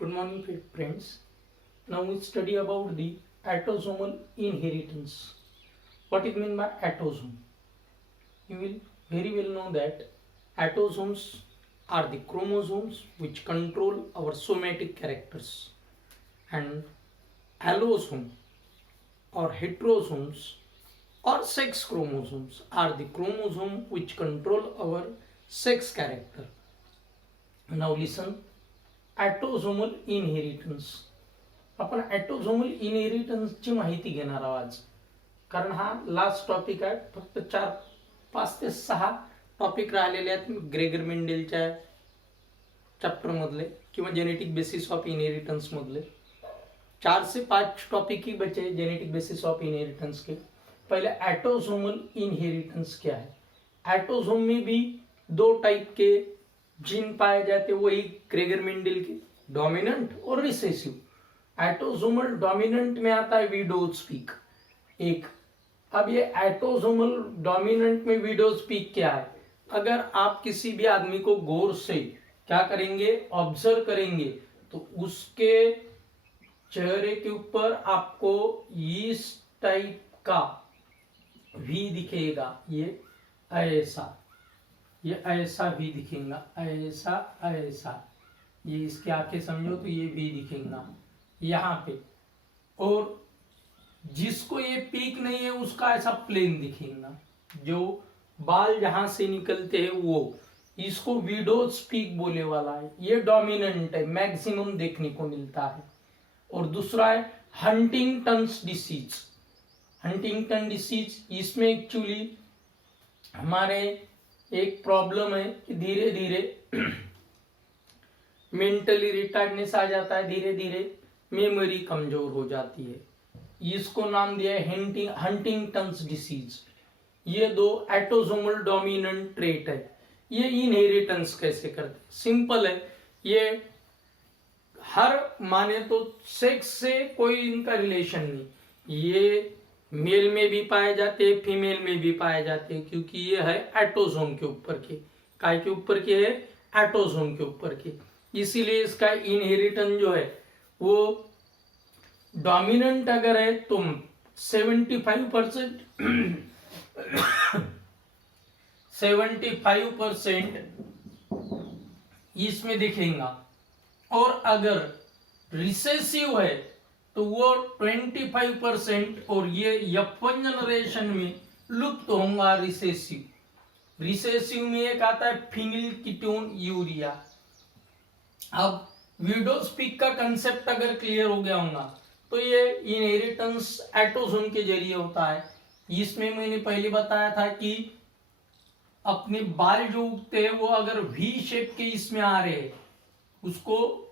Good morning, friends. Now we study about the autosomal inheritance. What it means by autosome? You will very well know that autosomes are the chromosomes which control our somatic characters, and allosome or heterosomes or sex chromosomes are the chromosome which control our sex character. Now listen, autosomal inheritance. आपण autosomal इनहेरिटन्सची माहिती घेणार आहोत आज, कारण हा last topic आहे. फक्त 5 ते 6 टॉपिक राहिलेले आहेत ग्रेगर मेंडेलच्या चॅप्टर मधले किंवा जेनेटिक बेसिस ऑफ इनहेरिटन्स मधले. 4 से 5 टॉपिक ही बचे जेनेटिक बेसिस ऑफ इनहेरिटेंस के. पहले ऑटोसोमल इनहेरिटेंस क्या है. ऑटोसोम में भी 2 टाइप के जीन पाए जाते, वही क्रेगर मेंडल के, डोमिनेंट और रिसेसिव. ऑटोसोमल डोमिनेंट में आता है विडोज पीक एक. अब ये ऑटोसोमल डोमिनेंट में विडोज पीक क्या है. अगर आप किसी भी आदमी को गौर से क्या करेंगे, ऑब्जर्व करेंगे, तो उसके चेहरे के ऊपर आपको इस टाइप का वी दिखेगा. ये ऐसा भी दिखेगा, ऐसा. ये इसके आके समझो तो ये भी दिखेगा यहाँ पे. और जिसको ये पीक नहीं है उसका ऐसा प्लेन दिखेगा. जो बाल जहां से निकलते हैं वो, इसको विडोज पीक बोले वाला है. ये डोमिनेंट है, मैक्सिमम देखने को मिलता है. और दूसरा है हंटिंगटन्स डिसीज. हंटिंगटन डिसीज, इसमें एक्चुअली हमारे एक प्रॉब्लम है कि धीरे धीरे मेंटली रिटार्डनेस आ जाता है, धीरे धीरे मेमोरी कमजोर हो जाती है. इसको नाम दिया है हंटिंगटन्स डिसीज. ये 2 ऑटोसोमल डोमिनेंट ट्रेट है. ये इनहेरिटेंस कैसे करते, सिंपल है. ये हर माने तो सेक्स से कोई इनका रिलेशन नहीं. ये मेल में भी पाए जाते हैं, फीमेल में भी पाए जाते हैं, क्योंकि ये है ऑटोसोम के ऊपर के. काय के ऊपर के है, ऑटोसोम के ऊपर के. इसीलिए इसका इनहेरिटेंस जो है वो डोमिनेंट अगर है तो 75% 75% इसमें दिखेगा. और अगर रिसेसिव है तो वो 25%. और ये F1 जनरेशन में लुप्त होगा रिसेसिव. रिसेसिव में एक आता है फिनिल कीटोन यूरिया. अब विडोज पीक का कंसेप्ट अगर क्लियर हो गया होगा तो ये इनहेरिटेंस ऑटोसोम के जरिए होता है. इसमें मैंने पहले बताया था कि अपने बाल जो उगते हैं वो अगर वी शेप के इसमें आ रहे हैं उसको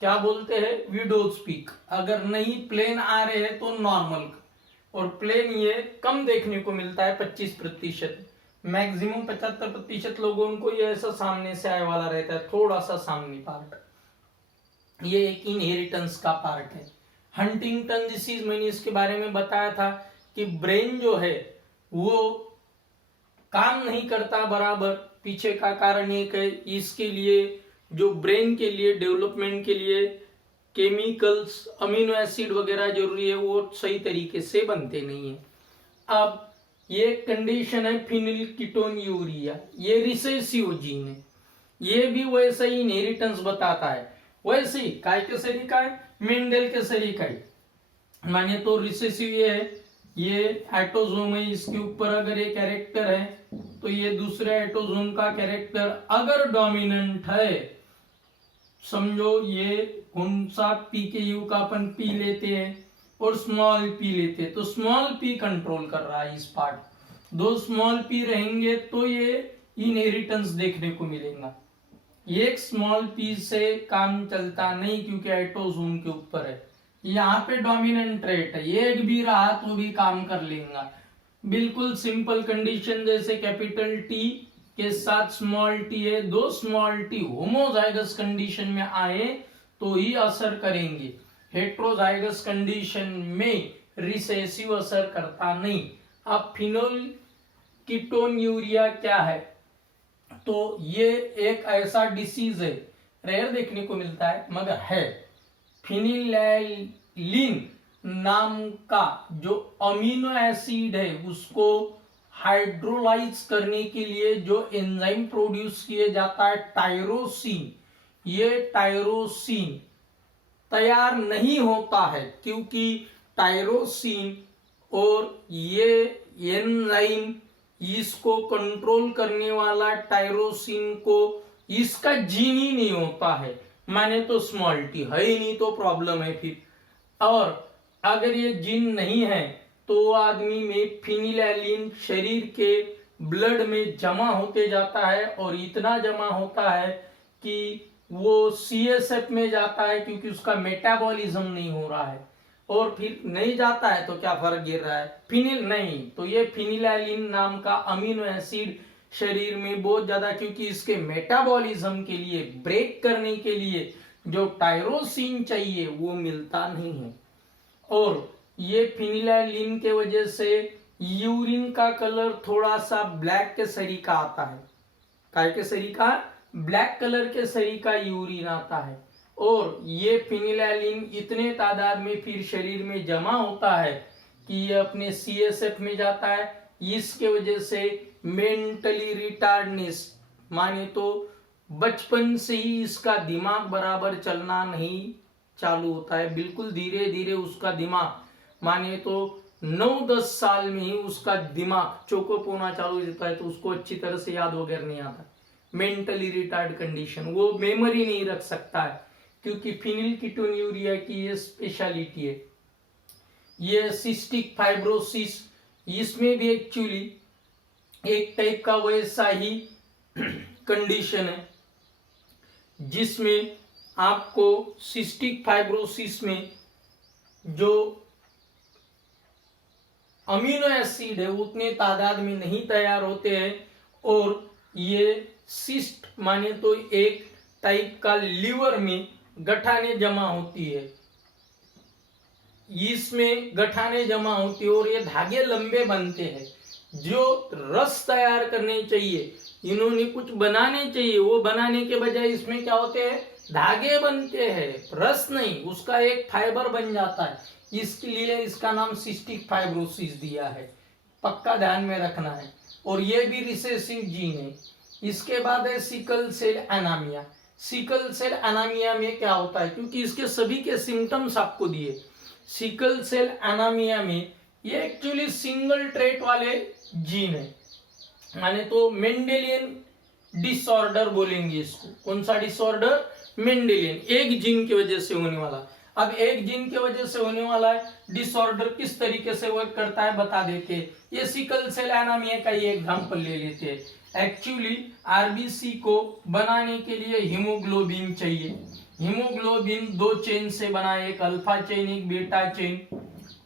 क्या बोलते हैं, विडोज पीक. अगर नहीं प्लेन आ रहे हैं तो नॉर्मल. और प्लेन ये कम देखने को मिलता है, 25%. मैक्सिमम 75% लोगों को ये ऐसा सामने से आए वाला रहता है, थोड़ा सा सामने पार्ट. ये एक इनहेरिटेंस का पार्ट है. हंटिंगटन डिसीज मैंने इसके बारे में बताया था कि ब्रेन जो है वो काम नहीं करता बराबर. पीछे का कारण एक है, इसके लिए जो ब्रेन के लिए डेवलपमेंट के लिए केमिकल्स, अमीनो एसिड वगैरह जरूरी है, वो सही तरीके से बनते नहीं है. अब ये कंडीशन है फिनिल कीटोन यूरिया. ये रिसेसिव जीन है. ये भी वैसे ही इनहेरिटेंस बताता है. वैसे ही काय के सरीका है, मेंडल के सरीका है. माने तो रिसेसिव ये है, ये ऑटोसोम है, इसके ऊपर अगर ये कैरेक्टर है तो ये दूसरे ऑटोसोम का कैरेक्टर अगर डोमिनेंट है, समझो ये कौन सा पी के यू का अपन पी लेते हैं और स्मॉल पी लेते हैं, तो स्मॉल पी कंट्रोल कर रहा है इस पार्ट. 2 स्मॉल पी रहेंगे तो ये इनहेरिटेंस देखने को मिलेगा. एक स्मॉल पी से काम चलता नहीं क्योंकि ऑटोसोम के ऊपर है. यहाँ पे डोमिनेंट ट्रेट है, एक भी रहा तो भी काम कर लेगा. बिल्कुल सिंपल कंडीशन, जैसे कैपिटल टी के साथ स्मॉल टी है, 2 स्मॉल टी होमोजाइगस कंडीशन में आए तो ही असर करेंगे. हेट्रोजाइगस कंडीशन में रिसेसिव असर करता नहीं. अब फिनोल कीटोन यूरिया क्या है, तो ये एक ऐसा डिसीज है रेयर देखने को मिलता है मगर है। फिनिलैलिन नाम का जो अमीनो एसिड है उसको हाइड्रोलाइज करने के लिए जो एंजाइम प्रोड्यूस किया जाता है टायरोसिन, ये टायरोसिन तैयार नहीं होता है क्योंकि टायरोसिन और ये एंजाइम इसको कंट्रोल करने वाला टायरोसिन को इसका जीन ही नहीं होता है, माने तो स्मॉल टी है ही नहीं तो प्रॉब्लम है फिर। और अगर ये जीन नहीं है तो आदमी में फिनिलैलिन शरीर के ब्लड में जमा होते जाता है और इतना जमा होता है कि वो सीएसएफ में जाता है क्योंकि उसका मेटाबॉलिज्म नहीं हो रहा है। और फिर नहीं जाता है तो क्या फर्क गिर रहा है, फिनिल नहीं, तो ये फिनिलैलिन नाम का अमीनो एसिड शरीर में बहुत ज्यादा, क्योंकि इसके मेटाबॉलिज्म के लिए ब्रेक करने के लिए जो टायरोसिन चाहिए वो मिलता नहीं है। और ये फिनिलैलिन के वजह से यूरिन का कलर थोड़ा सा ब्लैक के सरीका आता है, काय के सरीका, ब्लैक कलर के सरीका यूरिन आता है। और ये फिनिलैलिन इतने तादाद में फिर शरीर में जमा होता है कि ये अपने सीएसएफ में जाता है। इसके वजह से मेंटली रिटार्डनेस, माने तो बचपन से ही इसका दिमाग बराबर चलना नहीं चालू होता है, बिल्कुल धीरे धीरे उसका दिमाग, माने तो 9-10 साल में ही उसका दिमाग चोकअप होना चालू हो जाता है, तो उसको अच्छी तरह से याद वगैरह नहीं आता। मेंटली रिटार्ड कंडीशन, वो मेमोरी नहीं रख सकता है क्योंकि फिनिलकीटोन्यूरिया की ये स्पेशलिटी है। ये सिस्टिक फाइब्रोसिस, इसमें भी एक्चुअली एक टाइप का वैसा ही कंडीशन है जिसमें आपको सिस्टिक फाइब्रोसिस में जो अमीनो एसिड है उतने तादाद में नहीं तैयार होते हैं और ये सिस्ट माने तो एक टाइप का लिवर में गठाने जमा होती है, इसमें गठाने जमा होती है और ये धागे लंबे बनते हैं। जो रस तैयार करने चाहिए, इन्होंने कुछ बनाने चाहिए, वो बनाने के बजाय इसमें क्या होते हैं, धागे बनते हैं, रस नहीं, उसका एक फाइबर बन जाता है। इसके लिए इसका नाम सिस्टिक फाइब्रोसिस दिया है, पक्का ध्यान में रखना है। और ये भी रिसेसिव जीन है। इसके बाद है sickle cell anaemia. Sickle cell anaemia में क्या होता है, क्योंकि इसके सभी के सिम्टम्स आपको दिए। सिकल सेल एनीमिया में ये एक्चुअली सिंगल ट्रेट वाले जीन है, माने तो मेंडेलियन डिसऑर्डर बोलेंगे इसको। कौन सा डिसऑर्डर, मेंडेलियन, एक जीन की वजह से होने वाला। अब एक जीन की वजह से होने वाला है डिसऑर्डर किस तरीके से वर्क करता है बता देते हैं। ये सिकल सेल एनीमिया का ही एग्जांपल ले लेते हैं। एक्चुअली आरबीसी को बनाने के लिए हीमोग्लोबिन चाहिए। हीमोग्लोबिन 2 चेन से बना, एक अल्फा चेन एक बीटा चेन।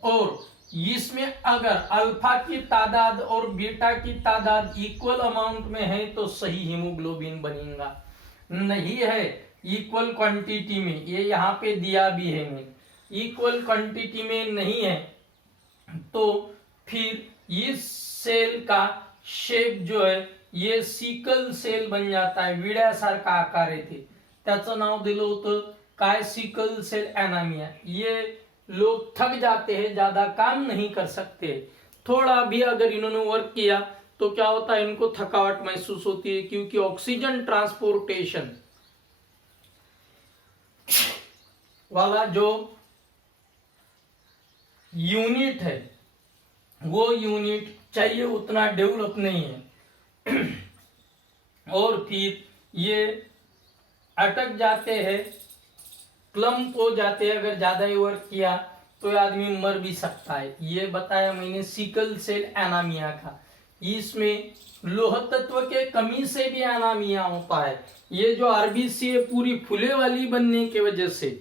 और इसमें अगर अल्फा की तादाद और बीटा की तादाद इक्वल अमाउंट में है तो सही हीमोग्लोबिन बनेगा, नहीं है इक्वल क्वांटिटी में, ये यहाँ पे दिया भी है मैं, इक्वल क्वांटिटी में नहीं है तो फिर इस सेल का शेप जो है ये सिकल सेल बन जाता है, विड्यासारखा आकार येते, त्याचं नाव दिलं होतं काय, सिकल सेल एनीमिया। ये लोग थक जाते हैं, ज्यादा काम नहीं कर सकते, थोड़ा भी अगर इन्होंने वर्क किया तो क्या होता है, इनको थकावट महसूस होती है क्योंकि ऑक्सीजन ट्रांसपोर्टेशन वाला जो यूनिट है वो यूनिट चाहिए उतना डेवलप नहीं है और फिर ये अटक जाते हैं, क्लम्प हो जाते हैं। अगर ज्यादा ही वर्क किया तो आदमी मर भी सकता है। ये बताया मैंने सिकल सेल एनीमिया का। इसमें लोह तत्व के कमी से भी एनीमिया होता है। ये जो आरबीसी है पूरी फूले वाली बनने की वजह से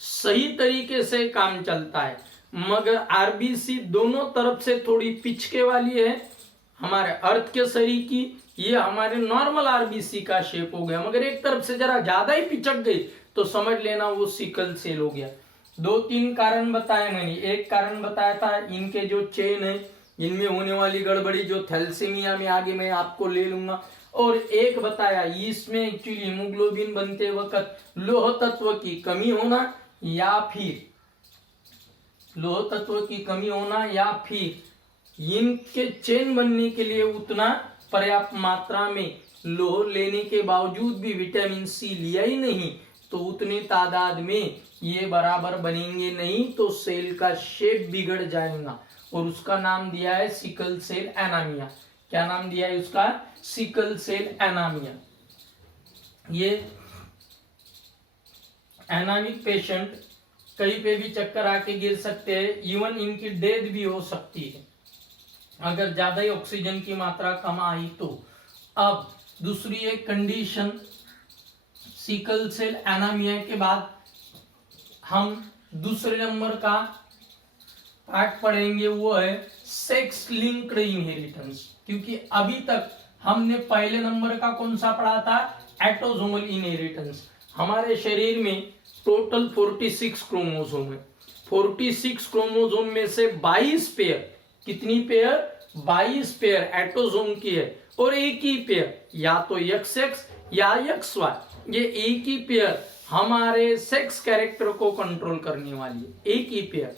सही तरीके से काम चलता है, मगर आरबीसी दोनों तरफ से थोड़ी पिचके वाली है, हमारे अर्थ के शरीर की, ये हमारे नॉर्मल आरबीसी का शेप हो गया, मगर एक तरफ से जरा ज्यादा ही पिचक गई तो समझ लेना वो सिकल सेल हो गया। 2-3 कारण बताए मैंने। एक कारण बताया था इनके जो चेन है इनमें होने वाली गड़बड़ी, जो थैलेसीमिया में आगे मैं आपको ले लूंगा। और एक बताया इसमें एक्चुअली हीमोग्लोबिन बनते वक्त लौह तत्व की कमी होना या फिर इनके चेन बनने के लिए उतना पर्याप्त मात्रा में लौह लेने के बावजूद भी विटामिन सी लिया ही नहीं, तो उतने तादाद में ये बराबर बनेंगे नहीं, तो सेल का शेप बिगड़ जाएगा और उसका नाम दिया है सिकल सेल एनीमिया। क्या नाम दिया है उसका? Sickle cell anaemia. ये एनामिक पेशेंट कहीं पे भी चक्कर आके गिर सकते हैं, इवन इनकी डेथ भी हो सकती है अगर ज्यादा ही ऑक्सीजन की मात्रा कम आई तो। अब दूसरी एक कंडीशन सिकल सेल एनीमिया के बाद हम दूसरे नंबर का पार्ट पढ़ेंगे, वो है सेक्स लिंक्ड इनहेरिटेंस। क्योंकि अभी तक हमने पहले नंबर का कौन सा पढ़ा था? एटोसोमल इनहेरिटेंस। हमारे शरीर में टोटल 46 क्रोमोसोम है। 46 क्रोमोसोम में से 22 पेयर, कितनी पेयर? 22 पेयर एटोसोम की है और एक ही पेयर या तो XX या XY, ये एक ही पेयर हमारे सेक्स कैरेक्टर को कंट्रोल करने वाली है। एक ही पेयर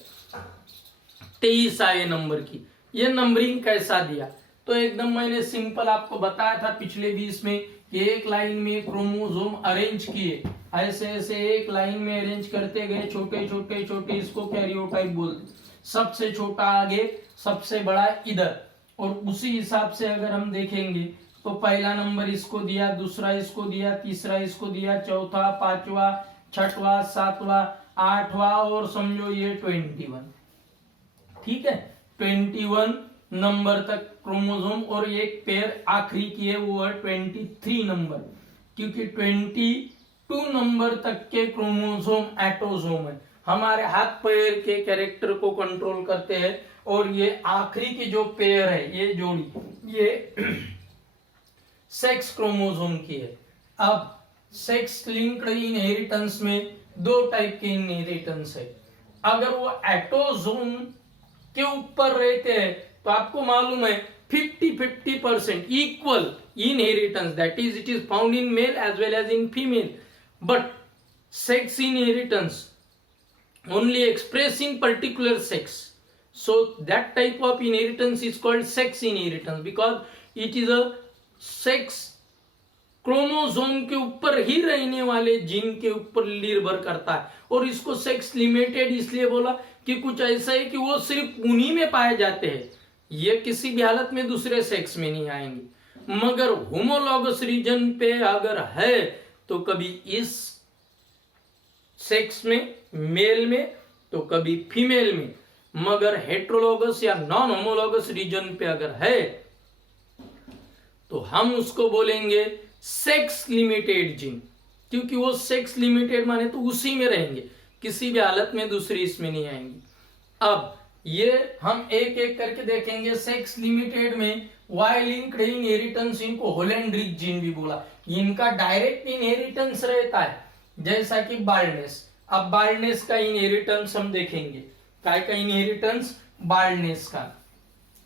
23 आए नंबर की। ये नंबरिंग कैसा दिया? तो एकदम मैंने सिंपल आपको बताया था पिछले 20 में कि एक लाइन में क्रोमोसोम अरेंज किए, ऐसे ऐसे एक लाइन में अरेंज करते गए, छोटे छोटे छोटे, इसको कैरियोटाइप बोलते। सबसे छोटा आगे, सबसे बड़ा इधर, और उसी हिसाब से अगर हम देखेंगे तो पहला नंबर इसको दिया, दूसरा इसको दिया, तीसरा इसको दिया, चौथा, पांचवा, छठवां, सातवां, आठवां और समझो ये 21। ठीक है, 21 नंबर तक क्रोमोसोम और एक पेयर आखिरी की है, वो है 23 नंबर। क्योंकि 22 नंबर तक के क्रोमोसोम एटोसोम है, हमारे हाथ पैर के कैरेक्टर को कंट्रोल करते हैं। और ये आखिरी की जो पेयर है, ये जोड़ी, ये सेक्स क्रोमोसोम की है। अब सेक्स लिंक्ड इनहेरिटेंस में दो टाइप के इनहेरिटेंस है। अगर वो एटोसोम के ऊपर रहते हैं तो आपको मालूम है 50-50% equal inheritance, that is it is found in male as well as in female. But sex inheritance only expressing particular sex, so that type of inheritance is called sex inheritance because it is a sex chromosome के ऊपर ही रहने वाले gene के ऊपर निर्भर करता है। और इसको सेक्स लिमिटेड इसलिए बोला कि कुछ ऐसा है कि वो सिर्फ उन्हीं में पाए जाते हैं, ये किसी भी हालत में दूसरे सेक्स में नहीं आएंगे। मगर होमोलॉगस रीजन पे अगर है तो कभी इस सेक्स में, मेल में, तो कभी फीमेल में। मगर हेट्रोलॉगस या नॉन होमोलॉगस रीजन पे अगर है तो हम उसको बोलेंगे सेक्स लिमिटेड जीन, क्योंकि वो सेक्स लिमिटेड माने तो उसी में रहेंगे, किसी भी हालत में दूसरी इसमें नहीं आएंगी। अब ये हम एक एक करके देखेंगे। सेक्स लिमिटेड में वाई लिंक्ड इनहेरिटेंस, इनको होलेंड्रिक जीन भी बोला। इनका डायरेक्ट इनहेरिटेंस रहता है, जैसा कि बाल्डनेस। अब बाल्डनेस का इनहेरिटेंस हम देखेंगे, काय का इनहेरिटेंस? बाल्डनेस का।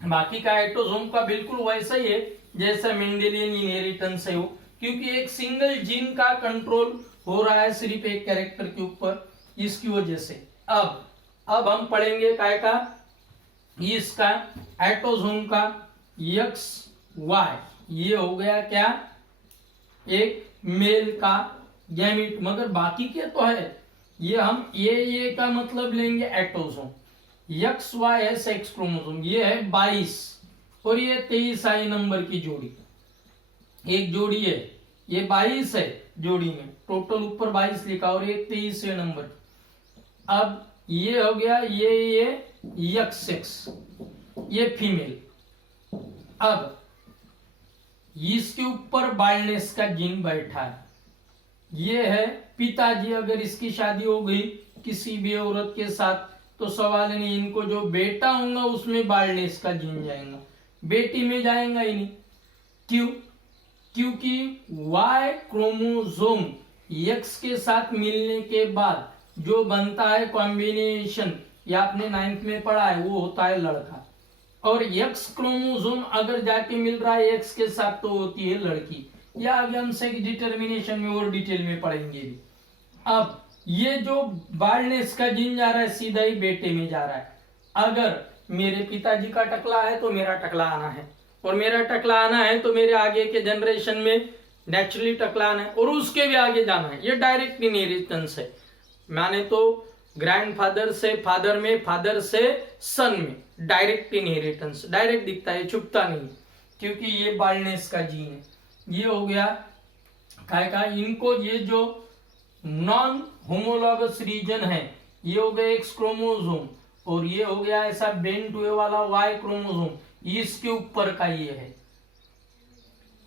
बाकी का एटोसोम का बिल्कुल वैसा ही है जैसा मेंडेलियन इनहेरिटेंस है वो, क्योंकि एक सिंगल जीन का कंट्रोल हो रहा है सिर्फ एक कैरेक्टर के ऊपर, इसकी वजह से। अब हम पढ़ेंगे काय का? इसका एटोसोम का XY, ये हो गया क्या? एक मेल का गैमीट। मगर बाकी के तो है, ये हम ये का मतलब लेंगे एटोसोम। XY है सेक्स क्रोमोसोम, ये है 22 और ये 23 आई नंबर की जोड़ी, एक जोड़ी है, ये 22 है जोड़ी में, टोटल ऊपर 22 लिखा और ये 23 है नंबर। अब ये हो गया ये XX, ये फीमेल। अब इसके ऊपर बाल्डनेस का जीन बैठा है, ये है पिताजी। अगर इसकी शादी हो गई किसी भी औरत के साथ तो सवाल नहीं, इनको जो बेटा होगा उसमें बाल्डनेस का जीन जाएगा, बेटी में जाएगा ही नहीं। क्यों? क्योंकि Y क्रोमोसोम X के साथ मिलने के बाद जो बनता है कॉम्बिनेशन, या आपने 9th में पढ़ा है, वो होता है लड़का। और एक्स क्रोमोसोम अगर जाके मिल रहा है एक्स के साथ तो होती है लड़की। या आगे हम सेक्स डिटर्मिनेशन में और डिटेल में पढ़ेंगे भी। अब ये जो बाल्डनेस का जीन जा रहा है सीधा ही बेटे में जा रहा है। अगर मेरे पिताजी का टकला है तो मेरा टकला आना है, और मेरा टकला आना है तो मेरे आगे के जनरेशन में नेचुरली टकला आना है, और उसके भी आगे जाना है। ये डायरेक्ट इनहेरिटेंस है, माने तो ग्रैंडफादर से फादर में, फादर से सन में, डायरेक्ट इनहेरिटेंस, डायरेक्ट दिखता है, छुपता नहीं, क्योंकि ये बाल्डनेस का जीन है। ये हो गया काय का, इनको ये जो नॉन होमोलॉगस रीजन है ये हो गया एक्स क्रोमोसोम, और ये हो गया ऐसा बेंड हुए वाला वाई क्रोमोसोम, इसके ऊपर का ये है।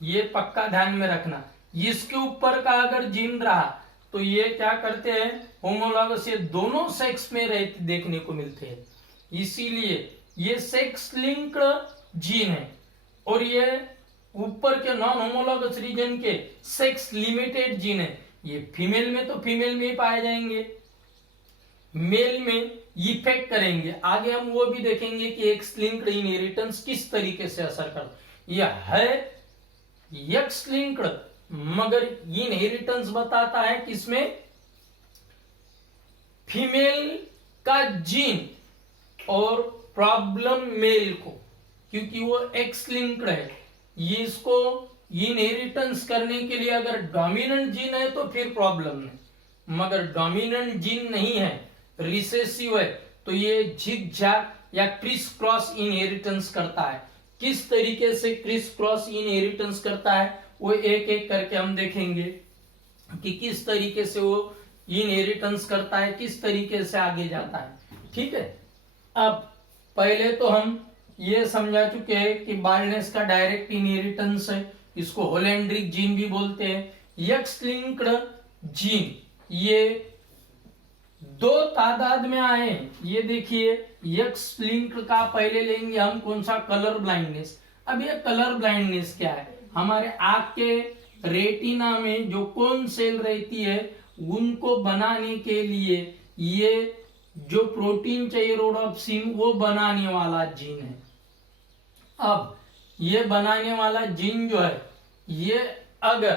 ये पक्का ध्यान में रखना, इसके ऊपर का अगर जीन रहा तो ये क्या करते हैं, होमोलॉगस, ये दोनों सेक्स में रहते देखने को मिलते हैं, इसीलिए ये सेक्स लिंक्ड जीन है। और ये ऊपर के नॉन होमोलॉगस रीजन के सेक्स लिमिटेड जीन है। ये फीमेल में तो फीमेल में ही पाए जाएंगे, मेल में इफेक्ट करेंगे। आगे हम वो भी देखेंगे कि एक्स लिंक्ड इनहेरिटेंस किस तरीके से असर करता। यह है एक्स लिंक्ड, मगर इनहेरिटेंस बताता है किसमें, फीमेल का जीन और प्रॉब्लम मेल को, क्योंकि वो एक्स लिंक्ड है। ये इसको इनहेरिटेंस करने के लिए अगर डोमिनेंट जीन है तो फिर प्रॉब्लम नहीं, मगर डोमिनेंट जीन नहीं है, रिसेसिव है, तो ये झिग-झैग या क्रिस क्रॉस इनहेरिटेंस करता है। किस तरीके से क्रिस क्रॉस इनहेरिटेंस करता है वो एक एक करके हम देखेंगे कि किस तरीके से वो इनहेरिटेंस करता है, किस तरीके से आगे जाता है। ठीक है, अब पहले तो हम ये समझा चुके हैं कि बाल्डनेस का डायरेक्ट इनहेरिटेंस है, इसको होलेंड्रिक जीन भी बोलते हैं। एक्स लिंक्ड जीन ये दो तादाद में आए, ये देखिए एक्स लिंक्ड का पहले लेंगे हम कौन सा, कलर ब्लाइंडनेस। अब ये कलर ब्लाइंडनेस क्या है, हमारे आंख के रेटिना में जो कोन सेल रहती है उनको बनाने के लिए ये जो प्रोटीन चाहिए रोडोप्सिन वो बनाने वाला जीन है। अब ये बनाने वाला जीन जो है ये अगर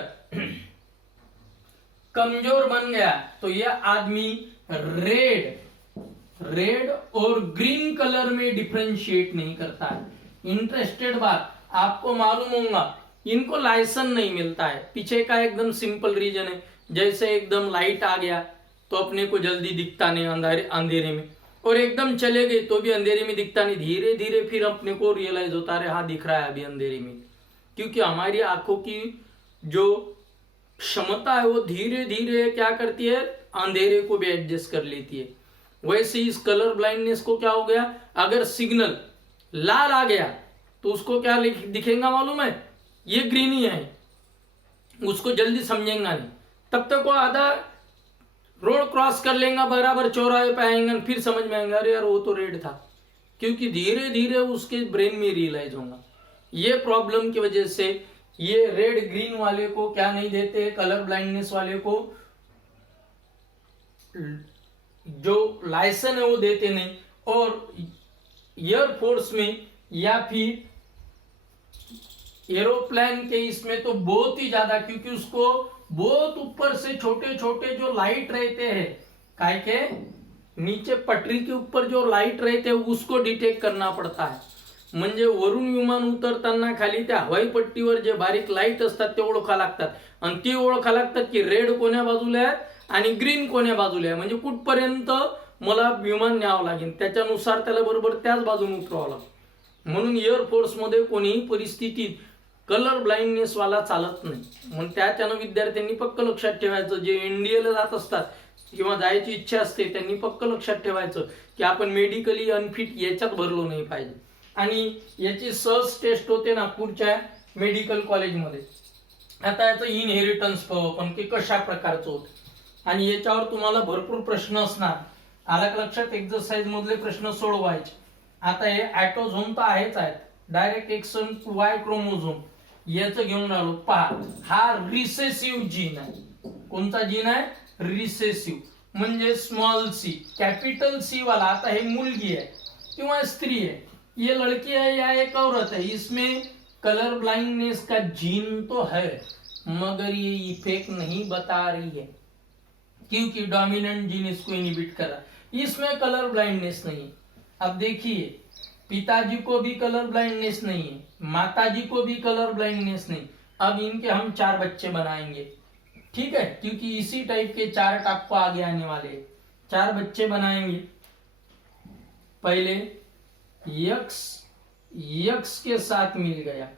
कमजोर बन गया तो ये आदमी रेड और ग्रीन कलर में डिफरेंशिएट नहीं करता है। इंटरेस्टेड बात, आपको मालूम होगा इनको लाइसेंस नहीं मिलता है। पीछे का एकदम सिंपल रीजन है, जैसे एकदम लाइट आ गया तो अपने को जल्दी दिखता नहीं अंधेरे में, और एकदम चले गए तो भी अंधेरे में दिखता नहीं, धीरे धीरे फिर अपने को रियलाइज होता है हाँ दिख रहा है अभी अंधेरे में, क्योंकि हमारी आंखों की जो क्षमता है वो धीरे धीरे क्या करती है, अंधेरे को भी एडजस्ट कर लेती है। वैसे इस कलर ब्लाइंडनेस को क्या हो गया, अगर सिग्नल लाल आ गया तो उसको क्या दिखेगा मालूम है, ये ग्रीन ही है, उसको जल्दी समझेगा नहीं, तब तक वो आधा रोड क्रॉस कर लेगा, बराबर चौराहे पे आएंगे, फिर समझ में आएंगे अरे यार वो तो रेड था, क्योंकि धीरे धीरे उसके ब्रेन में रियलाइज होगा। ये प्रॉब्लम की वजह से ये रेड ग्रीन वाले को क्या नहीं देते, कलर ब्लाइंडनेस वाले को जो लाइसेंस है वो देते नहीं। और एयरफोर्स में या फिर एरोप्लेन के इसमें तो बहुत ही ज्यादा, क्योंकि उसको बहुत ऊपर से छोटे छोटे जो लाइट रहते हैं, काय के नीचे पटरी के ऊपर जो लाइट रहते हैं उसको डिटेक्ट करना पडता है। म्हणजे वरून विमान उतरताना खाली त्या हवाई पट्टीवर जे बारीक लाईट असतात ते ओळखा लागतात, आणि ती ओळखा लागतात की रेड कोण्या बाजूला आहे आणि ग्रीन कोण्या बाजूला आहे, म्हणजे कुठपर्यंत मला विमान न्यावं लागेल, त्याच्यानुसार त्याला बरोबर त्याच बाजूने उतरावं लागेल। म्हणून एअरफोर्स मध्ये कोणीही परिस्थितीत कलर ब्लाइंडनेस वाला चालत नाही। म्हणून त्याच्यानं विद्यार्थ्यांनी पक्क लक्षात ठेवायचं, जे एनडीएला जात असतात किंवा जायची इच्छा असते त्यांनी पक्क लक्षात ठेवायचं की आपण मेडिकली अनफिट याच्यात भरलो नाही पाहिजे। आणि याची सहज टेस्ट होते नागपूरच्या मेडिकल कॉलेजमध्ये। आता याचं इनहेरिटन्स पण की कशा प्रकारचं होतं आणि याच्यावर तुम्हाला भरपूर प्रश्न असणार, आला का लक्षात, एक्सरसाइज मधले प्रश्न सोडवायचे। आता हे ऑटोझोम तर आहेच आहेत, डायरेक्ट एक्स वाय क्रोमोझोम याचं घेऊन राहिलो। पहा हा रिसेसिव्ह जीन आहे, कोणता जीन आहे, रिसेसिव्ह, म्हणजे स्मॉल सी, कॅपिटल सी वाला। आता हे मुलगी आहे किंवा स्त्री आहे, ये लड़की है या एक औरत है, इसमें कलर ब्लाइंडनेस का जीन तो है मगर ये इफेक्ट नहीं बता रही है क्योंकि डोमिनेंट जीन इसको इनहिबिट कर रहा है। इसमें कलर ब्लाइंडनेस नहीं है। अब देखिए, पिताजी को भी कलर ब्लाइंडनेस नहीं है, माताजी को भी कलर ब्लाइंडनेस नहीं। अब इनके हम 4 बच्चे बनाएंगे, ठीक है, क्योंकि इसी टाइप के 4 आपको आगे आने वाले हैं। 4 बच्चे बनाएंगे। पहले यक्स के साथ मिल गया,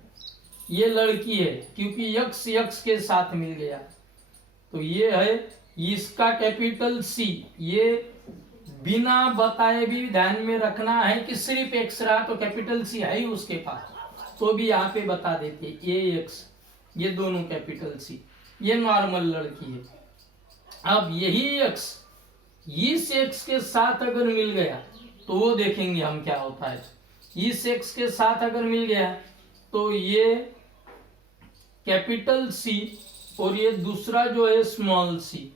ये लड़की है क्योंकि यक्स के साथ मिल गया, तो ये है इसका कैपिटल सी। ये बिना बताए भी ध्यान में रखना है कि सिर्फ एक्स रहा तो कैपिटल सी है ही उसके पास, तो भी यहाँ पे बता देते ए एक्स, ये दोनों कैपिटल सी। ये नॉर्मल लड़की है। अब यही एक्स इस एक्स के साथ अगर मिल गया तो वो देखेंगे हम क्या होता है। इस एक्स के साथ अगर मिल गया तो ये कैपिटल सी और ये दूसरा जो है स्मॉल सी,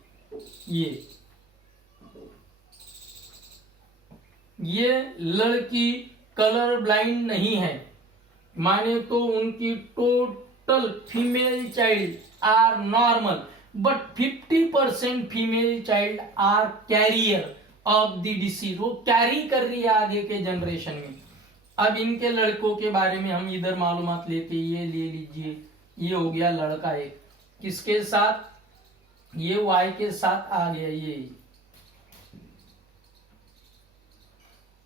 ये लड़की कलर ब्लाइंड नहीं है, माने तो उनकी total female child are normal but 50% female child are carrier of the disease, वो कैरी कर रही है आगे के जनरेशन में। अब इनके लड़कों के बारे में हम इधर मालूमात लेते, ये ले लीजिए, ये हो गया लड़का एक, किसके साथ, ये वाई के साथ आ गया ये,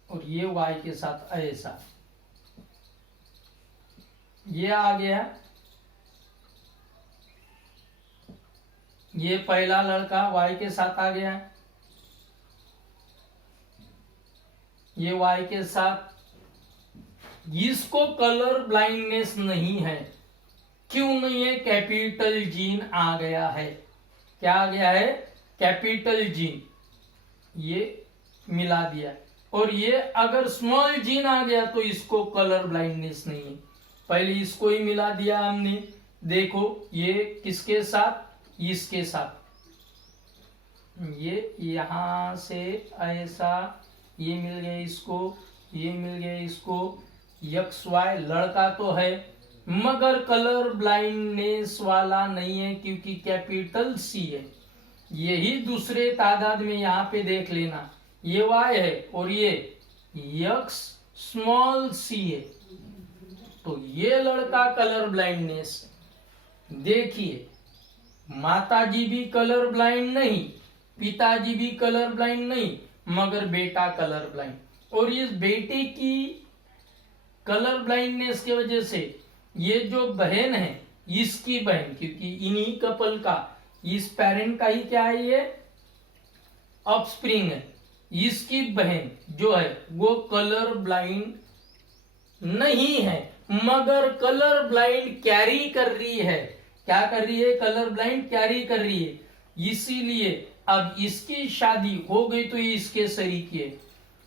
और ये वाई के साथ ऐसा, ये आ गया, ये पहला लड़का वाई के साथ आ गया, ये वाई के साथ। इसको कलर ब्लाइंडनेस नहीं है, क्यों नहीं है, कैपिटल जीन आ गया है। क्या आ गया है, कैपिटल जीन, ये मिला दिया। और ये अगर स्मॉल जीन आ गया तो इसको कलर ब्लाइंडनेस नहीं है, पहले इसको ही मिला दिया हमने। देखो ये किसके साथ, इसके साथ, ये यहां से ऐसा, ये मिल गया इसको, ये मिल गया इसको, एक्स वाई लड़का तो है मगर कलर ब्लाइंडनेस वाला नहीं है क्योंकि कैपिटल सी है। यही दूसरे तादाद में यहाँ पे देख लेना, ये वाई है और ये एक्स स्मॉल सी है, तो ये लड़का कलर ब्लाइंडनेस। देखिए, माताजी भी कलर ब्लाइंड नहीं, पिताजी भी कलर ब्लाइंड नहीं, मगर बेटा कलर ब्लाइंड। और इस बेटे की कलर ब्लाइंडनेस की वजह से ये जो बहन है, इसकी बहन, क्योंकि इन्हीं कपल का, इस पेरेंट का ही क्या है, ये ऑफस्प्रिंग है, इसकी बहन जो है वो कलर ब्लाइंड नहीं है मगर कलर ब्लाइंड कैरी कर रही है। क्या कर रही है, कलर ब्लाइंड कैरी कर रही है। इसीलिए अब इसकी शादी हो गई तो ये इसके शरीकी है,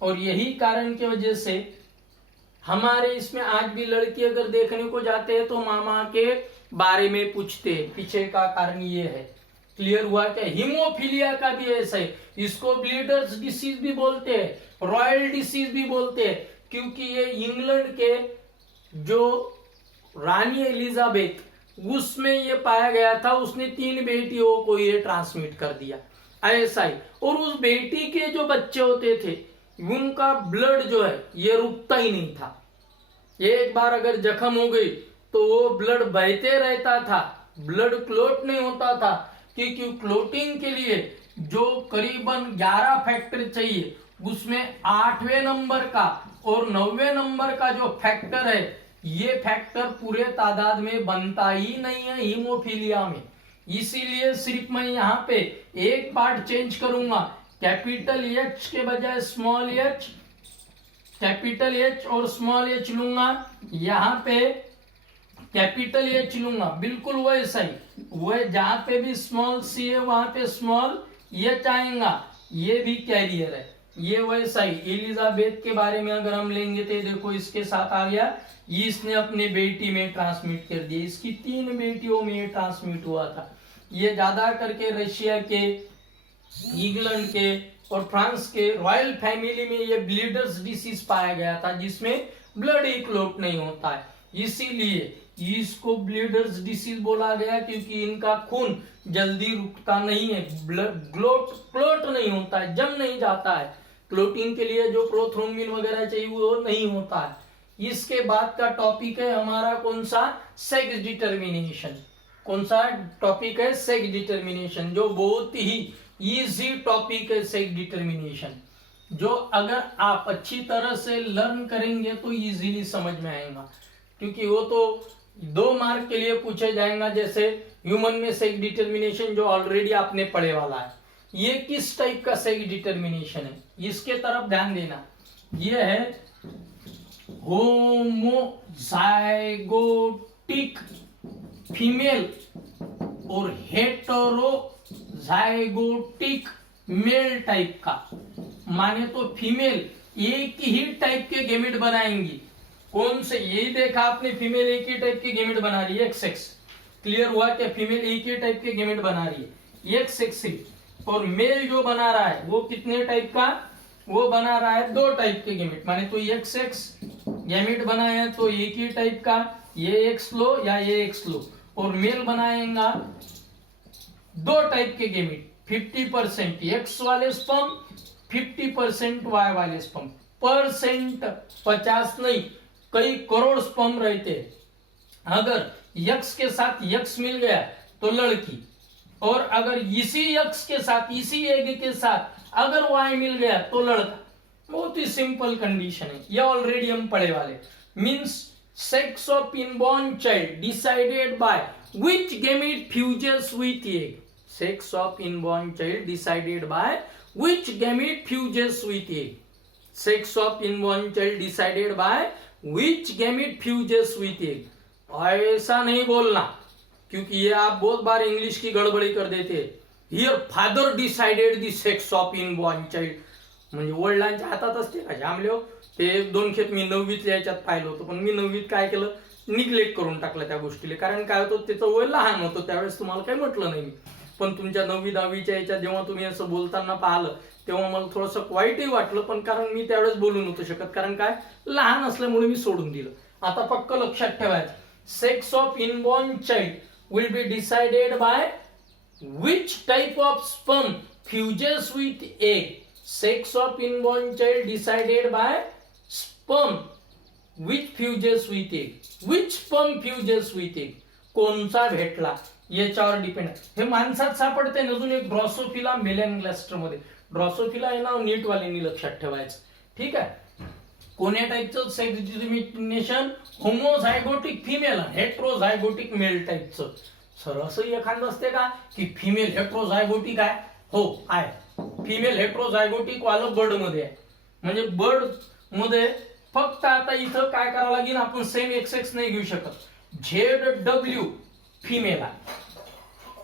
और यही कारण की वजह से हमारे इसमें आज भी लड़की अगर देखने को जाते हैं तो मामा के बारे में पूछते हैं, पीछे का कारण ये है। क्लियर हुआ क्या। हीमोफीलिया का भी ऐसा है, इसको ब्लीडर्स डिसीज भी बोलते हैं, रॉयल डिसीज भी बोलते हैं, क्योंकि ये इंग्लैंड के जो रानी एलिजाबेथ उसमें ये पाया गया था, उसने 3 बेटियों को ये ट्रांसमिट कर दिया ऐसा ही। और उस बेटी के जो बच्चे होते थे उनका ब्लड जो है ये रुकता ही नहीं था, एक बार अगर जख्म हो गई तो वो ब्लड बहते रहता था, ब्लड क्लोट नहीं होता था, क्योंकि क्लोटिंग के लिए जो करीबन 11 फैक्टर चाहिए उसमें 8वें नंबर का और 9वें नंबर का जो फैक्टर है ये फैक्टर पूरे तादाद में बनता ही नहीं है हीमोफीलिया में। इसीलिए सिर्फ मैं यहाँ पे एक पार्ट चेंज करूंगा, कैपिटल एच के बजाय स्मॉल एच, कैपिटल एच और स्मॉल एच लूंगा, यहाँ पे कैपिटल एच लूंगा, बिल्कुल वैसा ही, वह जहां पे भी स्मॉल सी है वहां पे स्मॉल एच आएगा, ये भी कैरियर है, ये वैसा ही। एलिजाबेथ के बारे में अगर हम लेंगे तो देखो इसके साथ आ गया, इसने अपने बेटी में ट्रांसमिट कर दिया, इसकी 3 बेटियों में ट्रांसमिट हुआ था। ये ज्यादा करके रशिया के, इंग्लैंड के और फ्रांस के रॉयल फैमिली में ये ब्लीडर्स डिसीज पाया गया था, जिसमें ब्लड ही क्लोट नहीं होता है, इसीलिए इसको ब्लीडर्स डिसीज बोला गया, क्योंकि इनका खून जल्दी रुकता नहीं है, ब्लड क्लोट नहीं होता है, जम नहीं जाता है, क्लोटिंग के लिए जो प्रोथ्रोम्बिन वगैरह चाहिए वो नहीं होता है। इसके बाद का टॉपिक है हमारा कौन सा, सेक्स डिटर्मिनेशन। कौन सा टॉपिक है, सेक्स डिटर्मिनेशन, जो बहुत ही इजी टॉपिक है सेक्स डिटर्मिनेशन, जो अगर आप अच्छी तरह से लर्न करेंगे तो इजीली समझ में आएगा, क्योंकि वो तो 2 मार्क के लिए पूछे जाएगा, जैसे ह्यूमन में सेक्स डिटर्मिनेशन जो ऑलरेडी आपने पढ़े वाला है। ये किस टाइप का सेक्स डिटर्मिनेशन है, इसके तरफ ध्यान देना। ये है होमोजाइगोटिक फीमेल और हेटेरोजाइगोटिक मेल टाइप का, माने तो फीमेल एक ही टाइप के गेमेट बनाएंगी। कौन से, यही देखा आपने, फीमेल एक ही टाइप के गेमेट बना रही है, एक्स एक्स, क्लियर हुआ क्या, फीमेल एक ही टाइप के गेमेट बना रही है, एक्स एक्स, और मेल जो बना रहा है वो कितने टाइप का, वो बना रहा है 2 टाइप के गेमेट, माने तो एक्स एक्स गेमेट बनाया तो एक ही टाइप का, ये एक्स लो या ये एक्स लो, और मेल बनाएगा 2 टाइप के गेमेट, 50% एक्स वाले स्पर्म, 50% वाई वाले स्पर्म, परसेंट 50 नहीं, कई करोड़ स्पर्म रहते हैं। अगर यक्स के साथ यक्स मिल गया तो लड़की, और अगर इसी यक्स के साथ, इसी एग के साथ अगर वाई मिल गया तो लड़का। बहुत ही सिंपल कंडीशन है, ये ऑलरेडी हम पढ़े वाले। Means sex of inborn child decided by which gamete fuses with egg, sex of inborn child decided by which gamete fuses with egg, sex of inborn child decided by which gamete fuses with egg. ऐसा नहीं बोलना, क्योंकि ये आप बहुत बार English की गड़बड़ी कर देते हैं। Here father decided the sex of inborn child, म्हणजे वडिलांच्या हातात असते का जामले हो, ते 1-2 खेप मी 9वीतल्या याच्यात पाहिलं होतं, पण मी 9वीत काय केलं, निग्लेक्ट करून टाकलं त्या गोष्टीला, कारण काय होतं त्याचं वय लहान होतं, त्यावेळेस तुम्हाला काही म्हटलं नाही मी, पण तुमच्या 9वी-10वीच्या याच्यात जेव्हा तुम्ही असं बोलताना पाहिलं तेव्हा मला थोडंसं वाईटही वाटलं, पण कारण मी त्यावेळेस बोलू नव्हतं शकत, कारण काय लहान असल्यामुळे मी सोडून दिलं। आता पक्क लक्षात ठेवायचं, sex of inborn child will be decided by which type of sperm fuses with egg, sex of inborn child decided by sperm which fuses with egg, which sperm fuses with egg, कोणचा भेटला याच्यावर depend. हे माणसात सापडते अजून एक Drosophila मेलॅनग्लास्टर मध्ये, Drosophila हे नाव NEET वाल्यांनी लक्षात ठेवायचं, ठीक आहे। कोण्या टाइपचं sex determination, homozygotic female, heterozygotic male टाइपचं। सर असं एखादं असते का की फिमेल हेट्रोझायगोटिक आहे, हो आहे, फिमेल हेट्रोझायगोटिक वालं बर्ड मध्ये आहे, म्हणजे बर्ड मध्ये फक्त आता इथं काय करावं लागेल, आपण सेम एक्स एक्स नाही घेऊ शकत, ZW फिमेल आहे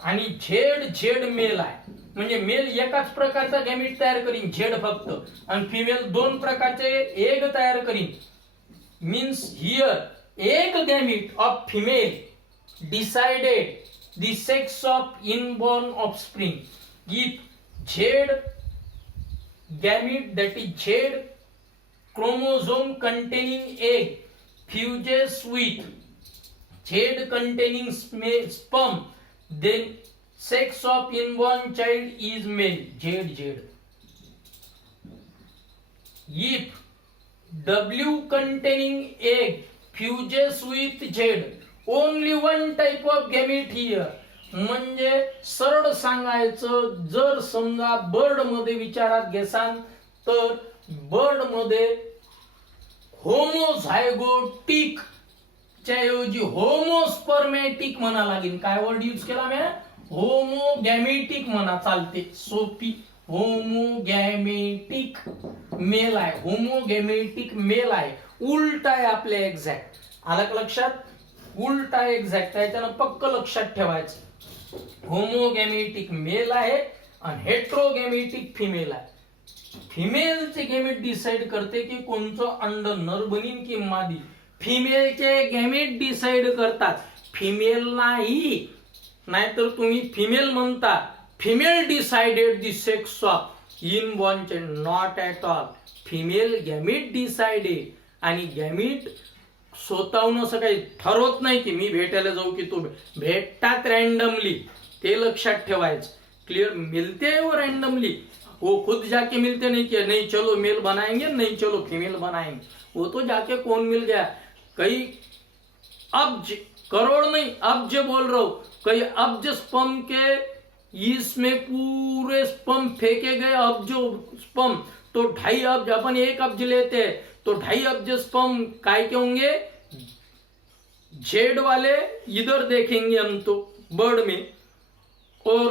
आणि झेड मेल आहे, म्हणजे मेल एकाच प्रकारचा गॅमेट तयार करीन झेड फक्त, आणि फिमेल 2 प्रकारचे एग तयार करीन। मीन्स हियर एक gamete of female decided the sex of inborn offspring if Z gamete, that is Z chromosome containing egg fuses with Z containing sperm, then sex of inborn child is male, Z। If W containing egg fuses with Z, only 1 type of gamete here, म्हणजे सरळ सांगायचं, जर समजा bird मध्ये विचारात घेसान तर bird मध्ये होमोझायगोटिक च्या ऐवजी होमोस्पर्मॅटिक म्हणा लागेल। काय वर्ड यूज केला मी, होमोगॅमेटिक म्हणा चालते, सोपी, होमोगॅमेटिक मेल आहे, होमोगॅमेटिक मेल आहे, उलट आहे आपल्या एक्झॅक्ट, आलं का लक्षात, उलटा एक्झॅक्ट, त्याच्यानं पक्क लक्षात ठेवायचं, होमोगॅमेटिक मेल आहे आणि हेट्रोगॅमेटिक फिमेल आहे। फिमेलचे गॅमेट डिसाइड करते की कोणचं अंड नर बनीन की मादी, फिमेलचे गॅमेट डिसाइड करतात, फिमेल नाही, नाहीतर तुम्ही फिमेल म्हणता, female decided the sex of inborn child, not at all, female gamete decided आणि गॅमीट स्वतःहून असं काही ठरवत नाही की मी भेटायला जाऊ की तो भेटतात रैंडमली, ते लक्षात ठेवायचं. क्लियर. मिलते हैं वो रैंडमली, वो खुद जाके मिलते नहीं कि नहीं चलो मेल बनाएंगे, नहीं चलो फीमेल बनाएंगे. वो तो जाके कौन मिल गया, कई अब्ज, करोड़ नहीं अब्ज बोल रहा हूं, कई अब्ज स्पर्म के इसमें पूरे स्पर्म फेंके गए, अब्जो स्पर्म. तो 2.5 अब्ज, अपन 1 अब्ज लेते हैं तो 2.5 अब्ज स्पर्म काय के होंगे, जेड वाले इधर देखेंगे हम तो बर्ड में, और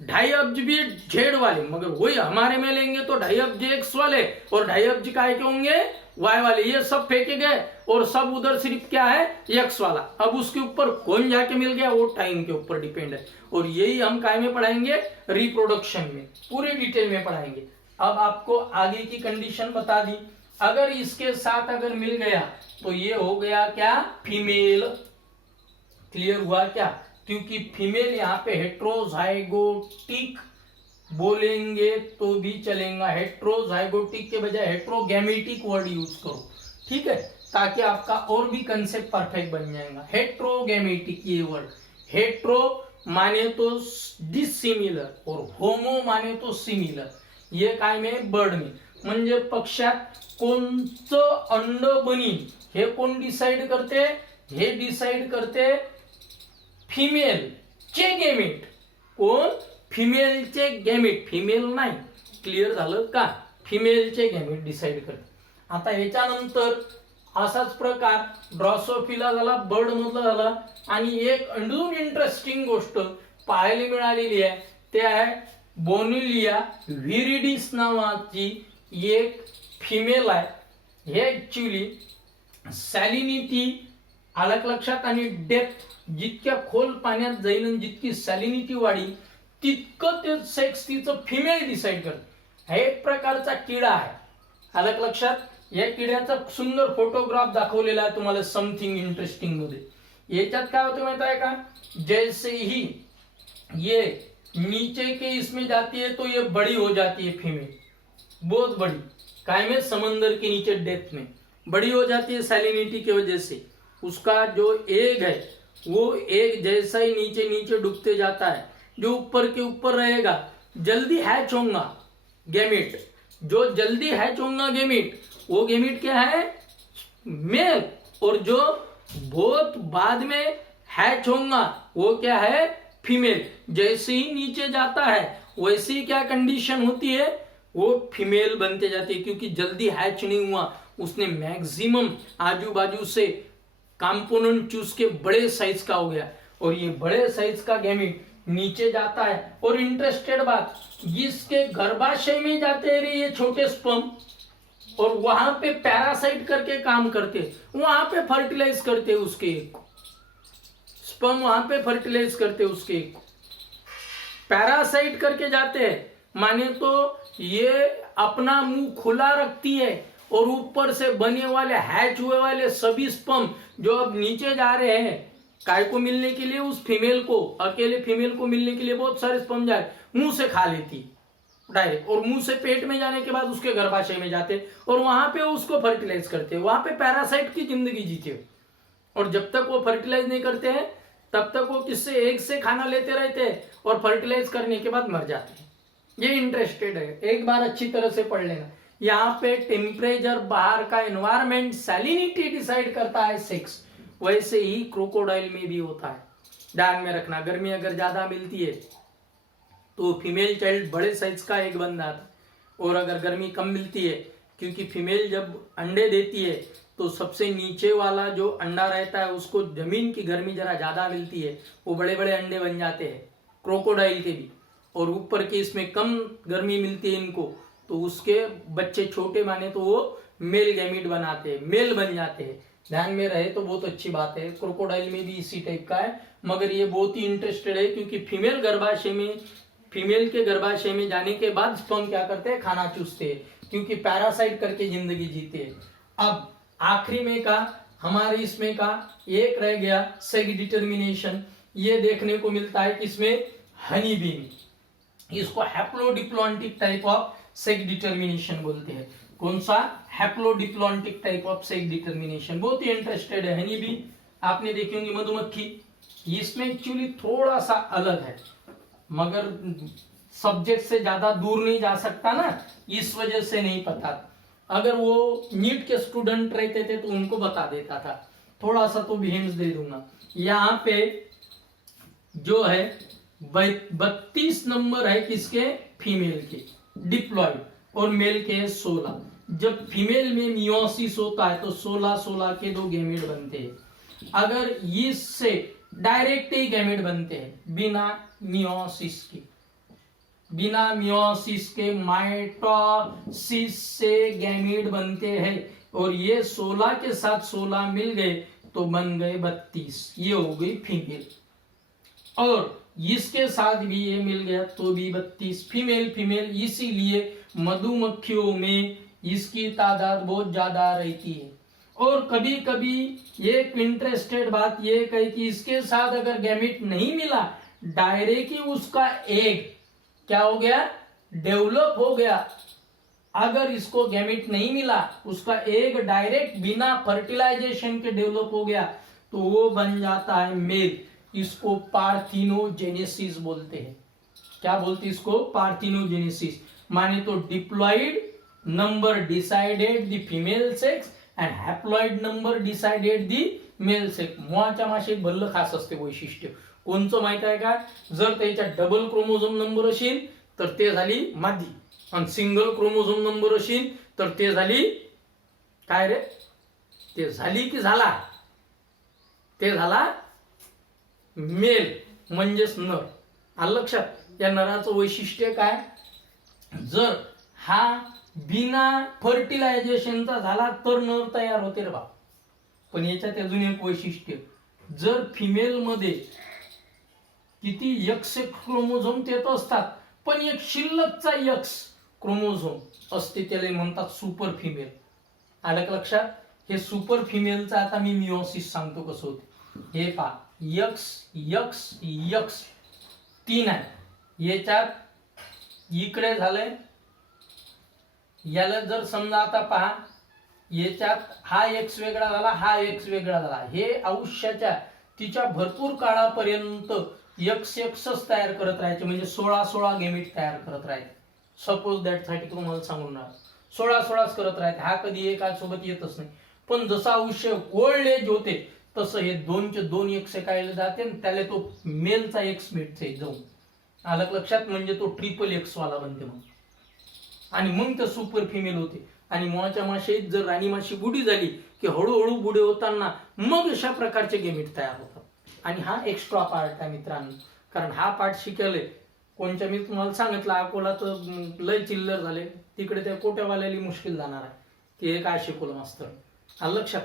2.5 अब्ज भी जेड वाले, मगर वही हमारे में लेंगे तो 2.5 अब्ज एक्स वाले और 2.5 अब्ज काय के होंगे, वाई वाले. ये सब फेंके गए और सब उधर सिर्फ क्या है, एक्स वाला. अब उसके ऊपर कौन जाके मिल गया, वो टाइम के ऊपर डिपेंड है. और यही हम काय में पढ़ाएंगे, रिप्रोडक्शन में पूरे डिटेल में पढ़ाएंगे. अब आपको आगे की कंडीशन बता दी. अगर इसके साथ अगर मिल गया तो ये हो गया क्या, फीमेल. क्लियर हुआ क्या, क्योंकि फीमेल यहाँ पे हेट्रोजाइगोटिक बोलेंगे तो भी चलेगा, हेट्रोजाइगोटिक के बजाय हेट्रोगैमेटिक वर्ड यूज करो. ठीक है, ताकि आपका और भी कंसेप्ट परफेक्ट बन जाएगा. हेट्रोगैमेटिक ये वर्ड, हेट्रो माने तो डिसिमिलर और होमो माने तो सिमिलर. ये काय में, बर्ड में. म्हणजे पक्षात कोणचं अंड बनीन हे कोण डिसाइड करते, हे डिसाइड करते फिमेल चे गॅमेट. कोण, फिमेलचे गॅमेट, फिमेल नाही. क्लिअर झालं का, फिमेलचे गॅमेट डिसाइड करते. आता याच्यानंतर असाच प्रकार ड्रॉसोफिला झाला, बर्ड मधला झाला. आणि एक अजून इंटरेस्टिंग गोष्ट पाहायला मिळालेली आहे, ते आहे बोनिलिया व्हिरिडिस नावाची एक फिमेल आहे. हे ऍक्च्युली सॅलिनिटी अलग लक्षात आणि डेप्थ, जितक्या खोल पाण्यात जाईल आणि जितकी सॅलिनिटी वाढी तितकं ते सेक्स तिचं फिमेल डिसाइड करते. हा एक प्रकारचा किडा आहे, अलग लक्षात. या किड्याचा सुंदर फोटोग्राफ दाखवलेला आहे तुम्हाला समथिंग इंटरेस्टिंग मध्ये. याच्यात काय होतं माहित आहे का, जैसे ही ये नीचे के इसमें जाती है तो ये बड़ी हो जाती है फीमेल, बहुत बड़ी. काय में, समंदर के नीचे डेप्थ में बड़ी हो जाती है सैलिनिटी की वजह से. उसका जो एग है वो एग जैसा ही नीचे नीचे डूबते जाता है, जो ऊपर के ऊपर रहेगा जल्दी हैच होगा गैमेट. जो जल्दी हैच होगा गैमेट, वो गैमेट क्या है, मेल. और जो बहुत बाद में हैच होगा वो क्या है, फीमेल. जैसे ही नीचे जाता है वैसे ही क्या कंडीशन होती है, वो फीमेल बनते जाती है, क्योंकि जल्दी हैच नहीं हुआ, उसने मैक्सिमम आजू बाजू से कंपोनेंट चूस के बड़े साइज का हो गया. और ये बड़े साइज का गैमेट नीचे जाता है. और इंटरेस्टेड बात, जिसके गर्भाशय में जाते रहे ये छोटे स्पर्म, और वहां पे पैरासाइट करके काम करते, वहां पे फर्टिलाइज करते उसके स्पर्म, वहां पे फर्टिलाइज करते उसके पैरासाइट करके जाते हैं. माने तो ये अपना मुंह खुला रखती है और ऊपर से बने वाले हैच हुए वाले सभी स्पर्म जो अब नीचे जा रहे हैं काय को मिलने के लिए, उस फीमेल को, अकेले फीमेल को मिलने के लिए बहुत सारे स्पर्म जा रहे, मुंह से खा लेती डायरेक्ट. और मुंह से पेट में जाने के बाद उसके गर्भाशय में जाते और वहां पे उसको फर्टिलाइज करते, वहां पे पैरासाइट की जिंदगी जीते. और जब तक वो फर्टिलाइज नहीं करते हैं तब तक वो किससे, एग से खाना लेते रहते हैं और फर्टिलाइज करने के बाद मर जाते हैं. ये इंटरेस्टेड है, एक बार अच्छी तरह से पढ़ लेना. यहाँ पे टेम्परेचर, बाहर का एनवायरमेंट, सैलिनिटी डिसाइड करता है सेक्स. वैसे ही क्रोकोडाइल में भी होता है, ध्यान में रखना. गर्मी अगर ज्यादा मिलती है तो फीमेल चाइल्ड बड़े साइज का एग बन जाता है, और अगर गर्मी कम मिलती है, क्योंकि फीमेल जब अंडे देती है तो सबसे नीचे वाला जो अंडा रहता है उसको जमीन की गर्मी जरा ज्यादा मिलती है, वो बड़े बड़े अंडे बन जाते हैं क्रोकोडाइल के भी. और ऊपर के इसमें कम गर्मी मिलती है इनको, तो उसके बच्चे छोटे माने तो वो मेल गैमीट बनाते हैं, मेल बन जाते हैं. ध्यान में रहे तो बहुत अच्छी बात है. क्रोकोडाइल में भी इसी टाइप का है, मगर ये बहुत ही इंटरेस्टेड है, क्योंकि फीमेल के गर्भाशय में जाने के बाद स्पर्म क्या करते हैं, खाना चूसते हैं, क्योंकि पैरासाइट करके जिंदगी जीते हैं. अब आखिरी में का हमारे इसमें का एक रह गया सेक्स डिटर्मिनेशन. ये देखने को मिलता है किसमें, हनी बी में. इसको haplodiplontic type of sex determination बोलते हैं. कौन सा? Haplodiplontic type of sex determination. बहुत ही इंटरेस्टेड है हनी बी, आपने देखी होंगी मधुमक्खी, इसमें एक्चुअली थोड़ा सा अलग है, मगर सब्जेक्ट से ज्यादा दूर नहीं जा सकता ना, इस वजह से नहीं पता। अगर वो नीट के स्टूडेंट रहते थे तो उनको बता देता था, थोड़ा सा तो भी हिंट्स दे दूंगा। यहाँ पे जो है 32 नंबर है किसके? फीमेल के डिप्लॉयड, और मेल के 16। जब फीमेल में मियोसिस होता है तो 16 के 2 गैमेट बनते हैं। अगर इससे डायरेक्ट ही गैमेट बनते हैं बिना मियोसिस के, बिना मियोसिस के माइटोसिस से गैमेट बनते हैं, और ये 16 के साथ 16 मिल गए तो बन गए 32, ये हो गई फीमेल। और इसके साथ भी ये मिल गया तो भी 32 फीमेल। इसीलिए मधुमक्खियों में इसकी तादाद बहुत ज्यादा रहती है। और कभी कभी एक इंटरेस्टेड बात ये कही कि इसके साथ अगर गैमेट नहीं मिला, डायरेक्ट ही उसका एग क्या हो गया? डेवलप हो गया। अगर इसको गैमेट नहीं मिला, उसका एग डायरेक्ट बिना फर्टिलाइजेशन के डेवलप हो गया तो वो बन जाता है मेल। इसको पार्थिनोजेनेसिस बोलते हैं। क्या बोलते हैं इसको? पार्थिनोजेनेसिस। माने तो diploid number decided the female sex and haploid number decided the male sex. मोहाच्या माशेत भल्लं खास असते वैशिष्ट्य. कोणचं माहित आहे का? जर त्याच्यात डबल क्रोमोझोम नंबर असेल तर ते झाली मादी, आणि सिंगल क्रोमोझोम नंबर असेल तर ते झाली काय रे? ते झाली की झाला? ते झाला मेल, म्हणजेच नर. आलं लक्षात? या नराचं वैशिष्ट्य काय? जर हा बिना फर्टिलायझेशनचा झाला तर नर तयार होते रे बा. पण याच्यात अजून एक वैशिष्ट्य, जर फिमेल मध्ये किती एक्स क्रोमोझोम तेच असतात, पण एक शिल्लकचा एक्स क्रोमोझोम असते, त्याला म्हणतात सुपर फिमेल. आलं का लक्षात? हे सुपर फिमेलचं आता मी मियोसिस सांगतो कसं होते. हे पहा, यक्स यक्स यक्स 3 आहे, याच्यात इकडे झालंय, याला जर समजा आता पहा, याच्यात हा एक्स वेगळा झाला, हा एक्स वेगळा झाला. हे आयुष्याच्या तिच्या भरपूर काळापर्यंत एक्स एक्सच तयार करत राहायचे, म्हणजे 16 गॅमेट तयार करत राहायचे. सपोज दॅट साठी तुम्हाला सांगून राहिलो, 16 करत राहते. हा कधी एका सोबत येतच नाही. पण जसं आयुष्य ओल्ड एज होते तसं हे 2चे 2 एक्स एकायला जाते, त्याला तो मेलचा एक्स मिळते जाऊन. आलं लक्षात? म्हणजे तो ट्रिपल एक्स वाला बनते मग, आणि मग ते सुपर फिमेल होते. आणि मोहाच्या माशेत जर राणी माशी बुडी झाली की हळूहळू बुडे होताना मग अशा प्रकारचे गॅमेट तयार होतात. आणि हा एक्स्ट्रा पार्ट आहे मित्रांनो, कारण हा पार्ट शिकले कोणच्या, मी तुम्हाला सांगितलं अकोला तर लय चिल्लर झाले, तिकडे त्या कोट्यावाल्याला मुश्किल जाणार आहे. ते काय शिकवलं मास्तर. आलं लक्षात?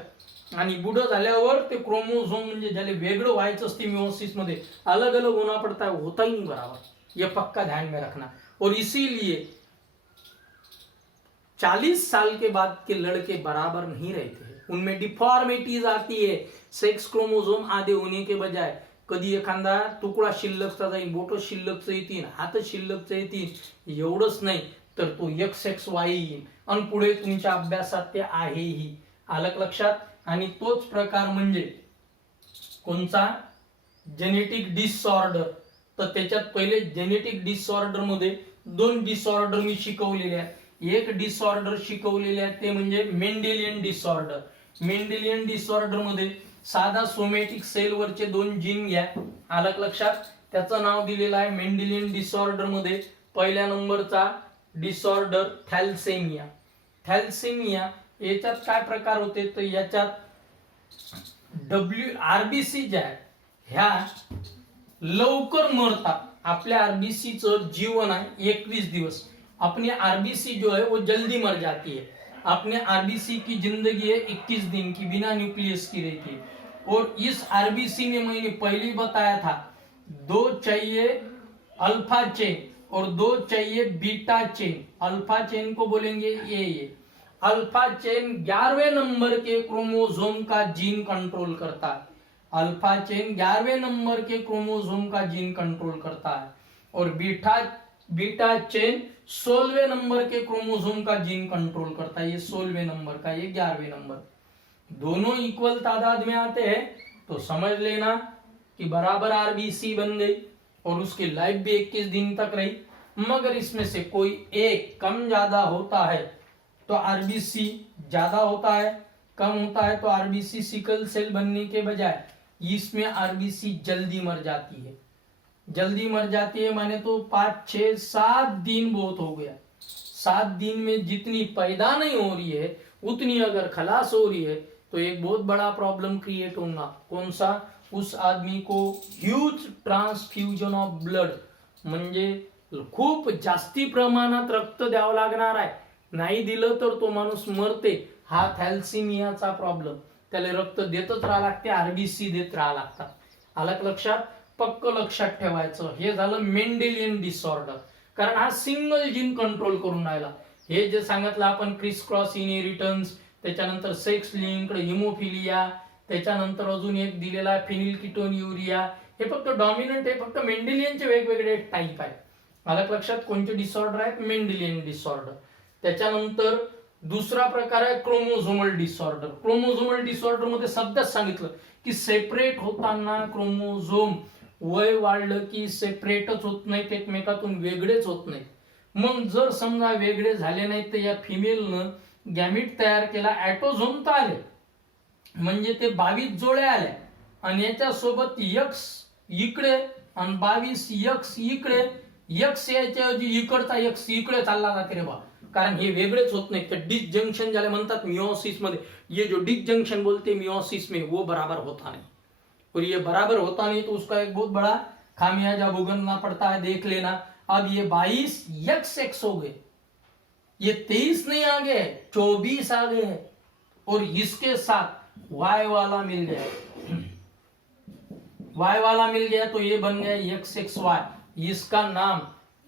आणि बुडं झाल्यावर ते क्रोमोझोम म्हणजे ज्याला वेगळं व्हायचं असते मियोसिस मध्ये, अलग अलग होना पड़ता है, होता ही नहीं बराबर. ये पक्का ध्यान में रखना. और इसीलिए 40 साल के बाद के लड़के बराबर नहीं रहते हैं, उनमें डिफॉर्मिटीज आती है. सेक्स क्रोमोझोम आधे होने के बजाय कधी एखादा तुकडा शिल्लकचा जाईल, बोट शिल्लकचं येतील, हात शिल्लकचं येतील. एवढंच नाही तर तो XXY येईल, आणि पुढे तुमच्या अभ्यासात ते आहेही. आलं लक्षात? आणि तोच प्रकार म्हणजे कोणचा? Genetic disorder. तर त्याच्यात पहिले जेनेटिक डिसऑर्डर मध्ये 2 डिसऑर्डर मी शिकवलेले आहेत. एक डिसऑर्डर शिकवलेले आहे ते म्हणजे मेंडेलियन डिसऑर्डर. मेंडेलियन डिसऑर्डर मध्ये साधा सोमॅटिक सेल वरचे 2 जीन घ्या. आलं लक्षात? त्याचं नाव दिलेलं आहे मेंडेलियन डिसऑर्डर मध्ये पहिल्या नंबरचा डिसऑर्डर थॅलेसेमिया. थॅलेसेमिया याच्यात काय प्रकार होते तर याच्यात आरबीसी ज्या आहेत ह्या लवकर मरतात. आपल्या आरबीसीचं जीवन आहे 21 दिवस. अपने आरबीसी जो है वो जल्दी मर जाती है. अपने आरबीसी की जिंदगी है 21 दिन की, बिना न्यूक्लियस की रहती है. और इस आरबीसी में मैंने पहले बताया था 2 चाहिए अल्फा चेन और 2 चाहिए बीटा चेन. अल्फा चेन को बोलेंगे ये अल्फा चेन 11वें नंबर के क्रोमोसोम का जीन कंट्रोल करता है. अल्फा चेन 11वें नंबर के क्रोमोसोम का जीन कंट्रोल करता है. और बीटा बीटा चेन 16वें नंबर के क्रोमोसोम का जीन कंट्रोल करता है, ये 16वें नंबर का, ये 11वें नंबर। दोनों इक्वल तादाद में आते हैं तो समझ लेना कि बराबर आरबीसी बन गई और उसकी लाइफ भी 21 दिन तक रही। मगर इसमें से कोई एक कम ज्यादा होता है तो आरबीसी ज्यादा होता है, कम होता है तो आरबीसी सिकल सेल बनने के बजाय इसमें आरबीसी जल्दी मर जाती है। जल्दी मर जाती है माने तो 5, 6, 7 दिन बहुत हो गया। 7 दिन में जितनी पैदा नहीं हो रही है उतनी अगर खलास हो रही है तो एक बहुत बड़ा प्रॉब्लम क्रिएट होगा। कौन सा? उस आदमी को ह्यूज ट्रान्सफ्युजन ऑफ ब्लड म्हणजे खूप जास्ती प्रमाणात रक्त द्यावं लागणार आहे, नाही दिलं तर तो माणूस मरते। हा थॅलेसेमियाचा प्रॉब्लेम, त्याला रक्त देतच राहा लागते, आरबीसी देत राहा लागतात। आलं लक्षात? पक्क लक्षात ठेवायचं। हे झालं मेंडेलियन डिसऑर्डर, कारण हा सिंगल जीन कंट्रोल करून राहिला। हे जे सांगितलं आपण क्रिस क्रॉस इनहेरिटन्स, त्याच्यानंतर सेक्स लिंक्ड हिमोफिलिया, त्याच्यानंतर अजून एक दिलेला फिनिलकीटोन्युरिया, हे फक्त डॉमिनंट, हे फक्त मेंडेलियनचे वेगवेगळे टाईप आहेत। आलं लक्षात? कोणते डिसऑर्डर आहेत? Mendelian disorder. त्याच्यानंतर दुसरा प्रकार आहे क्रोमोझोमल डिसऑर्डर। क्रोमोझोमल डिसऑर्डर मध्ये सध्याच सांगितलं की सेपरेट होताना क्रोमोझोम वय वाढलं की सेपरेटच होत नाहीत, एकमेकातून वेगळेच होत नाहीत। मग जर समजा वेगळे झाले नाहीत तर या फिमेलनं गॅमिट तयार केला, ॲटोझोम तर आले म्हणजे ते 22 जोड्या आल्या आणि याच्यासोबत एक्स इकडे आणि 22 एक्स इकडे, एक्स याच्याऐवजी इकडचा एक्स इकडे चालला जाते रे बा, कारण हे वेगळेच होत नाही। तर डिसजंक्शन ज्याला म्हणतात मियोसिस मध्ये, ये जो डिसजंक्शन बोलते मियोसिस में, वो बराबर होता नहीं। और ये बराबर होता नहीं तो उसका एक बहुत बड़ा खामियाजा भुगतना पड़ता है, देख लेना। अब ये 22 एक्स एक्स हो गए, ये 23 नहीं आ गए, 24 आ गए हैं, और इसके साथ वाई वाला मिल गया, वाई वाला मिल गया तो ये बन गया एक्स एक्स वाई। इसका नाम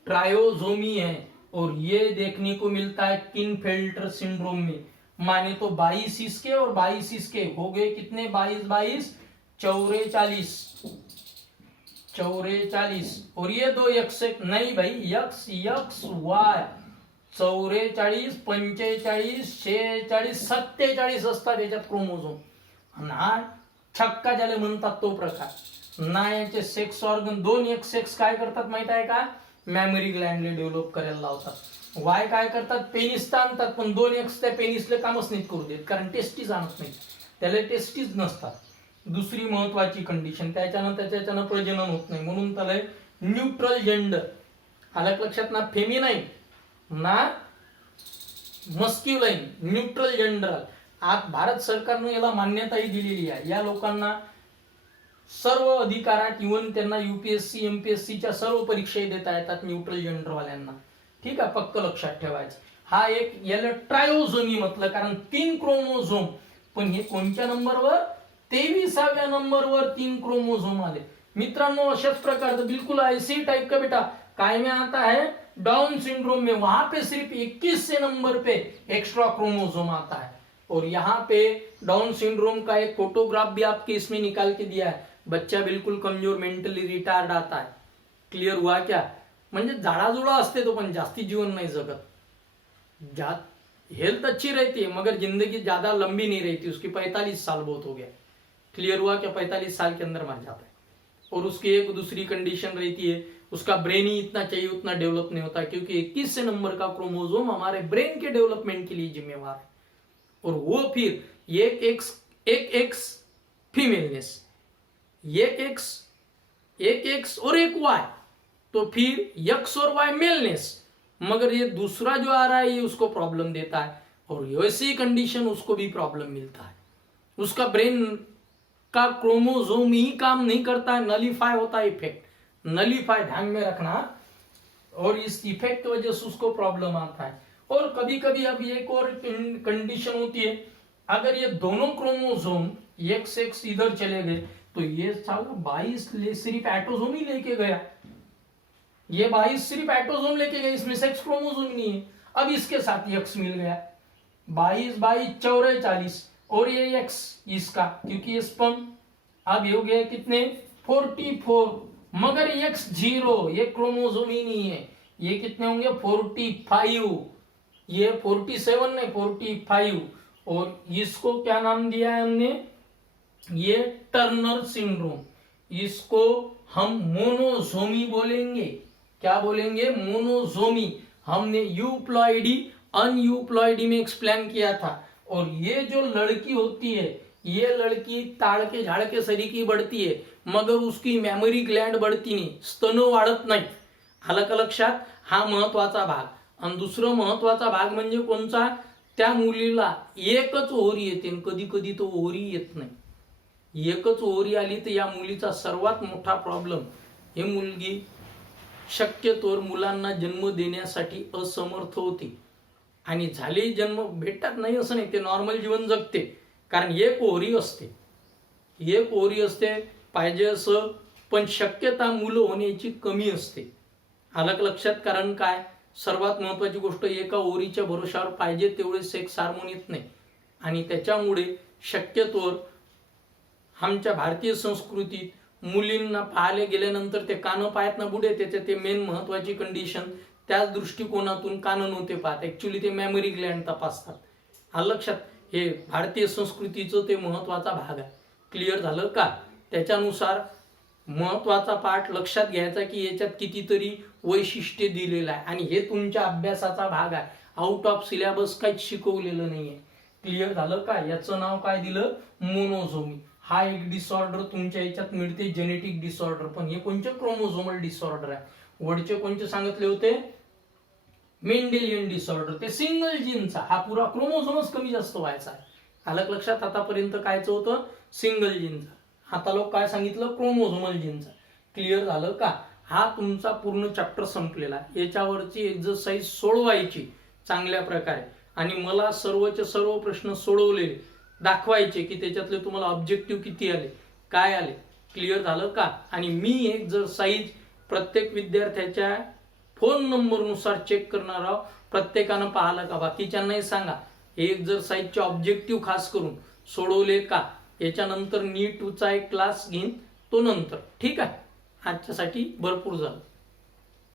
ट्रायोजोमी है और ये देखने को मिलता है किनफेल्टर सिंड्रोम में। माने तो 22 इसके और 22 इसके हो गए कितने? 22 22 44 44, और ये दो एक्स नहीं भाई, एक्स एक्स वाय 44 45 46 47 असतात याच्यात क्रोमोझोम। ना छक्का ज्याला म्हणतात तो प्रकार ना, याचे सेक्स ऑर्गन 2 एक्स एक्स काय करतात माहित आहे का? मॅमरी ग्लँडले डेव्हलप करायला लावतात। वाय काय करतात? पेनिस आणतात, पण 2 एक्स त्या पेनिसले कामच नाही करू देत, कारण टेस्टीज आणत नाही, त्याला टेस्टीज नसतात। दुसरी महत्वाची कंडिशन, त्याच्यानं प्रजनन होत नाही, म्हणून त्याला न्यूट्रल जेंडर। आलं लक्षात ना? फेमिनाइन ना मस्क्युलाइन, न्यूट्रल जेंडर। आज भारत सरकारने याला मान्यताही दिलेली आहे। या लोकांना सर्व अधिकारात, इव्हन त्यांना यूपीएससी एमपीएससीच्या सर्व परीक्षा देता येतात न्यूट्रल जेंडर वाल्यांना। ठीक आहे, पक्क लक्षात ठेवायचं। हा एक याला ट्रायोझोमी म्हटलं, कारण 3 क्रोमोझोम, पण हे कोणत्या नंबरवर? 23व्या नंबरवर 3 क्रोमोझोम आले मित्रांनो। अशाच प्रकार बिल्कुल ऐसे टाइप का बेटा काय में आता है? डाउन सिंड्रोम में, वहां पे सिर्फ 21 नंबर पे एक्स्ट्रा क्रोमोझोम आता है। और यहाँ पे डाउन सिंड्रोम का एक फोटोग्राफ भी आपके इसमें निकाल के दिया है। बच्चा बिल्कुल कमजोर, मेंटली रिटार्ड आता है। क्लियर हुआ क्या? म्हणजे जाडाजुडा असते तो, पण जास्ती जीवन नहीं जगत। हेल्थ अच्छी रहती है मगर जिंदगी ज्यादा लंबी नहीं रहती। उसकी 45 साल बहुत हो गया। क्लियर हुआ क्या? 45 साल के अंदर मर जाता है। और उसकी एक दूसरी कंडीशन रहती है, उसका ब्रेन ही इतना चाहिए उतना डेवलप नहीं होता, क्योंकि 21 नंबर का क्रोमोसोम हमारे ब्रेन के डेवलपमेंट के लिए जिम्मेवार है। और वो फिर एक एक्स फीमेलनेस, एक एक्स और एक वाई, तो फिर एक्स और वाई मेलनेस। मगर ये दूसरा जो आ रहा है ये उसको प्रॉब्लम देता है, और वैसी कंडीशन उसको भी प्रॉब्लम मिलता है। उसका ब्रेन का क्रोमोसोम ही काम नहीं करता है, नलीफाई होता है, इफेक्ट नलीफाई, ध्यान में रखना। और इस इफेक्ट की वजह से उसको प्रॉब्लम आता है। और कभी कभी अब एक और कंडीशन होती है, अगर ये दोनों क्रोमोसोम एक्स एक्स इधर चले गए तो ये साला 22 सिर्फ एटोसोम ही लेके गया, ये 22 सिर्फ एटोसोम लेके गए, इसमें सेक्स क्रोमोसोम नहीं है। अब इसके साथ एक्स मिल गया, 22 22 44, और ये एक्स इसका, क्योंकि ये स्पर्म अब हो गया कितने? 44, मगर एक्स 0, ये क्रोमोसोम ही नहीं है। ये कितने होंगे 45, ये 47 नहीं 45, और इसको क्या नाम दिया है हमने, ये टर्नर सिंड्रोम, इसको हम मोनोसोमी बोलेंगे। क्या बोलेंगे, मोनोसोमी। हमने यूप्लॉइडी अनयूप्लॉइडी में एक्सप्लेन किया था। और ये जो लड़की होती है, ये लड़की ताड़ के झाड के सरीकी बढ़ती है, मगर उसकी मेमरी ग्लँड बढ़ती नाही, स्तन वाढत नाही। आलं का लक्षात, हा महत्वाचा भाग। आणि दुसरं महत्वाचा भाग म्हणजे कोणचा, त्या मुलीला एकच ओहरी येते, कधी कधी तो ओहरी येत नाही। एकच ओहरी आली तर या मुलीचा सर्वात मोठा प्रॉब्लेम, हे मुलगी शक्यतोवर मुलांना जन्म देण्यासाठी असमर्थ होते, आणि झाले जन्म भेटतात नाही असं नाही, ते नॉर्मल जीवन जगते, कारण एक ओहरी असते, एक ओहरी असते पाहिजे असं, पण शक्यता मुलं होण्याची कमी असते। आलं का लक्षात, कारण काय, सर्वात महत्वाची गोष्ट, एका ओहरीच्या भरोशावर पाहिजे तेवढे सेक्स हार्मोन येत नाही, आणि त्याच्यामुळे शक्यतोवर आमच्या भारतीय संस्कृतीत मुलींना पाहायला गेल्यानंतर ते कान पायात ना बुडे, त्याचे ते मेन महत्वाची कंडिशन, त्याच दृष्टिकोनातून कान नव्हते पाहत, ऍक्च्युली ते मेमरी ग्लँड तपासतात। आलं लक्षात, हे भारतीय संस्कृतीचं ते महत्वाचा भाग आहे। क्लिअर झालं का, त्याच्यानुसार महत्वाचा पाठ लक्षात घ्यायचा की याच्यात कितीतरी वैशिष्ट्ये दिलेलं आहे, आणि हे तुमच्या अभ्यासाचा भाग आहे, आउट ऑफ सिलेबस काहीच शिकवलेलं नाहीये। क्लिअर झालं का, याचं नाव काय दिलं, मोनोसोमी। हा एक डिसऑर्डर तुमच्या याच्यात मिळते, जेनेटिक डिसऑर्डर, पण हे कोणते, क्रोमोझोमल डिसऑर्डर आहे। वरचे कोणते सांगितले होते, मेंडेलियन डिसऑर्डर, ते सिंगल जीनचा, हा पुरा क्रोमोझोमच कमी जास्त व्हायचा आहे। आलं लक्षात, आतापर्यंत कायचं होतं, सिंगल जीनचा, आता लोक काय सांगितलं, क्रोमोझोमल जीनचा। क्लिअर झालं का, हा तुमचा पूर्ण चॅप्टर संपलेला। याच्यावरची एक्सरसाइज सोडवायची चांगल्या प्रकारे, आणि मला सर्वचे सर्व प्रश्न सोडवले दाखवायचे की त्याच्यातले तुम्हाला ऑब्जेक्टिव्ह किती आले, काय आले। क्लिअर झालं का, आणि मी एक्सरसाइज प्रत्येक विद्यार्थ्याच्या फोन नंबरनुसार चेक करणार आहोत, प्रत्येकानं पाहिलं का, बाकीच्यांनाही सांगा हे एक्सरसाइजचे ऑब्जेक्टिव्ह खास करून सोडवले का। याच्यानंतर नीटचा एक क्लास घेईन, तो नंतर, ठीक आहे। आजच्यासाठी भरपूर झालं।